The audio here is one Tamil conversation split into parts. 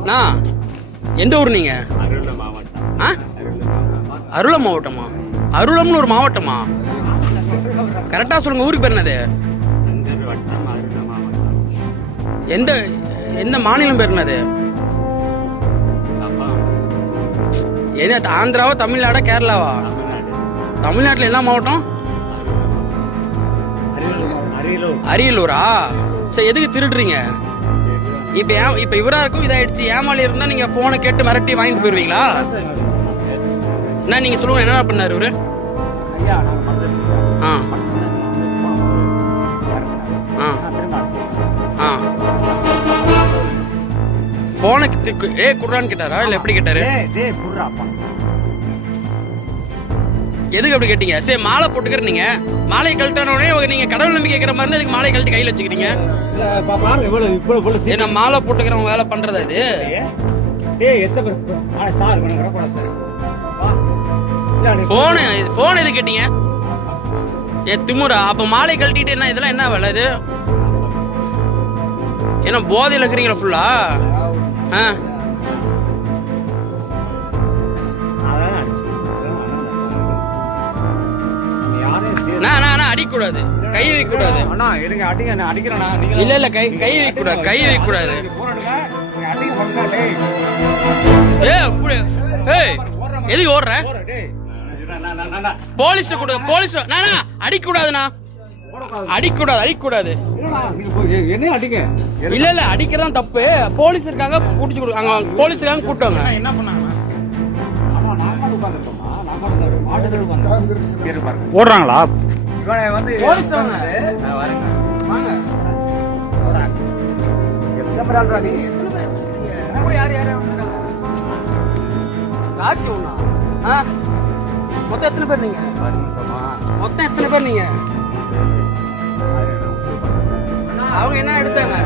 அண்ணா எந்த ஊர் நீங்க? அருளம் மாவட்டமா? அருளம்னு ஒரு மாவட்டமா? கரெக்டா சொல்லுங்க. ஊருக்கு பேர் என்னது? எந்த எந்த மாநிலம் பேர் என்னது? என்ன ஆந்திராவா, தமிழ்நாடா, கேரளாவா? தமிழ்நாட்டில் என்ன மாவட்டம்? அரியலூரா? சரி, எதுக்கு திருடுறீங்க? இப்ப இவரா இருக்கும் இதாயிடுச்சு. ஏமாளி இருந்தா நீங்க போனை கேட்டு மிரட்டி வாங்கிட்டு போயிருவீங்களா? என்ன நீங்க சொல்லுங்க, என்ன பண்ணாரு இவரு? போனுக்கு குடுறான்னு கேட்டாரா இல்ல எப்படி கேட்டாரு? எதுக்கு அப்படி கேட்டீங்க? சரி, மாலை போட்டுக்கிற நீங்க மாலையை கழட்டானே நீங்க கடவுள் நம்பி கேட்கிற மாதிரி அதுக்கு மாலையை கழட்டி கையில வச்சுக்கிறீங்க. என்ன மாலை போட்டுக்கிறவங்க வேலை பண்றதா இது? போன் எது கேட்டீங்க? திமுறா? அப்ப மாலை கழட்டிட்டு என்ன இதெல்லாம் என்ன வேலை இது? என்ன போதையில் இருக்கிறீங்களா ஃபுல்லா? அடிக்கூடாது, கை வைக்க கூடாது. இல்ல இல்ல, கை வைக்க கூடாது, கை வைக்க கூடாது. எதுக்கு ஓடுற? போலீஸ் கூட போலீஸ் அடிக்க கூடாதுண்ணா, அடிக்கூடாது, அடிக்கூடாது. இல்ல இல்ல, அடிக்கிறதான் தப்பு. போலீஸ் இருக்காங்க, கூட்டிச்சு கொடுக்காங்க. போலீஸ் இருக்காங்க, கூட்டுவாங்க. என்ன பண்ணாங்க? ஓடுறாங்களா? போலீஸ் வாங்க. மொத்தம் எத்தனை பேர் நீங்க? மொத்தம் எத்தனை பேர் நீங்க? அவங்க என்ன எடுத்தாங்க?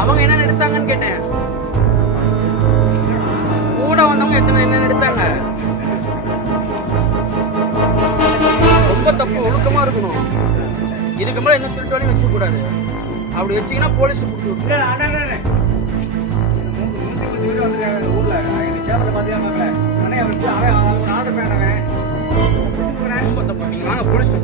அவங்க என்ன எடுத்தாங்கன்னு கேட்டேன். கூட வந்தவங்க எத்தனை என்ன எடுத்தாங்க? ரொம்ப தப்பு. ஒழுக்கமா இருக்கணும். இதுக்கு மேல எந்த திருட்டோடையும் வச்சுக்க கூடாது. அப்படி வச்சீங்கன்னா போலீஸ் ரொம்ப தப்பு. நீங்க வாங்க, போலீஸ்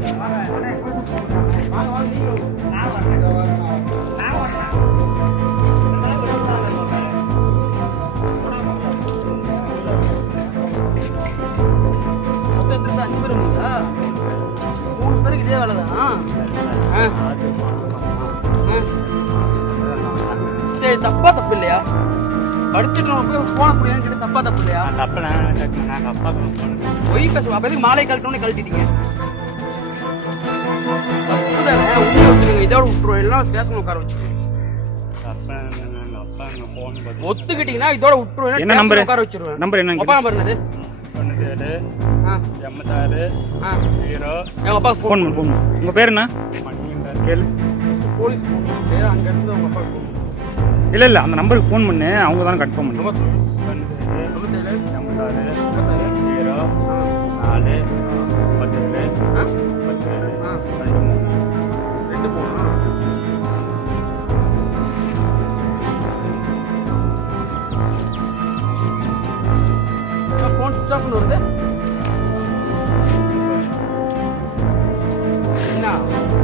இதே வேலைதான். சரி, தப்பா தப்பு இல்லையா? படிச்சுட்டு போன முடியாது கேட்டு தப்பா தப்பு இல்லையா? பொய் பேச. அப்ப மாலை கழட்டோன்னு கழட்டிட்டீங்க. இதோட விட்டுருவோம், எல்லாம் ஸ்டேஷன் உட்கார வச்சு ஒத்துக்கிட்டீங்கன்னா இதோட விட்டுருவேன். என்ன நம்பர் உட்கார வச்சிருவேன். நம்பர் என்ன? அப்பா நம்பர் என்னது? உங்க பேர் என்ன? போலீஸ் அங்க இருந்து உங்க அப்பா. இல்ல இல்ல, அந்த நம்பருக்கு போன் பண்ணு, அவங்க தான் கன்ஃபார்ம் பண்ணு. 87 போன் சுவிட்ச் ஆஃப் வருது.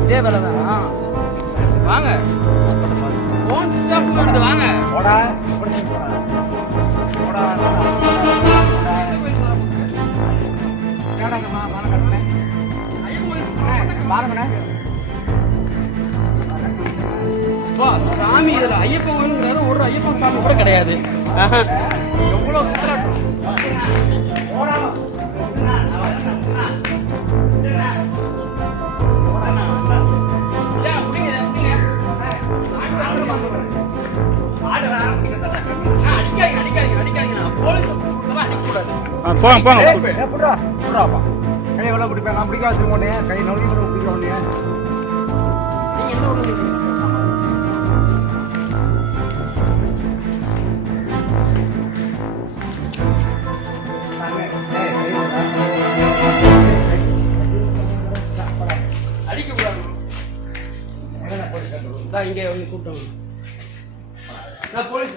இதே வேலை தான். வாங்க, போன் சுவிட்ச் ஆஃப் வருது. வாங்க. சாமி இதுல ஐயப்பன் ஒரு ஐயப்பன் சாமி கூட கிடையாது. எவ்வளவு சுத்தலாட்டம். போங்க போங்க. கை எவ்வளவு பிடிப்பேன்? நான் பிடிக்க வச்சிருக்கோன்னே, கை நொறுக்கி பிடிக்கோன்னே. நீங்க என்ன ஒண்ணு அடிக்க கூடாது. இங்க வந்து கூட்டம். நான் போலீஸ்